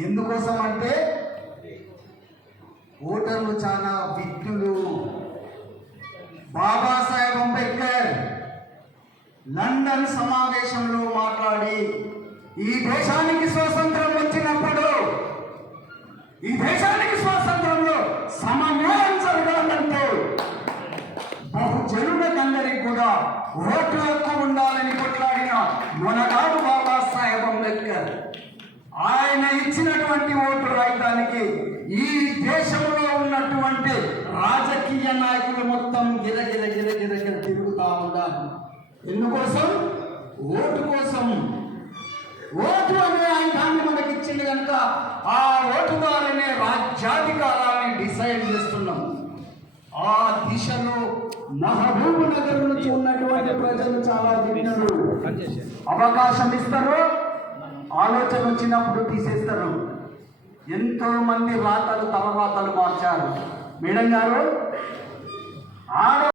ఎందుకోసం అంటే ఓటర్లు చాలా విఘ్నులు. బాబాసాహెబ్ అంబేద్కర్ లండన్ సమావేశంలో మాట్లాడి ఈ దేశానికి స్వాతంత్రం వచ్చినప్పుడు ఈ దేశానికి స్వాతంత్రంలో సమన్వయం జరగాలంటే బహుజనులకందరికి కూడా ఓటు హక్కు ఉండాలని కొట్లాడిన మొనగాడు బాబాసాహెబ్ అంబేద్కర్ ఆయన ఇచ్చినటువంటి ఓటు రాయడానికి ఈ దేశంలో ఉన్నటువంటి రాజకీయ నాయకులు మొత్తం గిరగిర గిరగిర గిర తిరుగుతా ఉన్నారు. ఎందుకోసం? ఓటు కోసం. ఓటు అనే ఆయుధాన్ని మనకి ఇచ్చింది కనుక ఆ ఓటు ద్వారానే రాజ్యాధికారాన్ని డిసైడ్ చేస్తున్నాం. ఆ దిశలో మహబూబ్ నగర్ నుంచి ఉన్నటువంటి ప్రజలు చాలా విఘ్నులు అవకాశం ఇస్తారు. ఆలోచన వచ్చినప్పుడు తీసేస్తారు. ఎంతో మంది రాతలు తలరాతలు మార్చారు. మేడం గారు ఆడ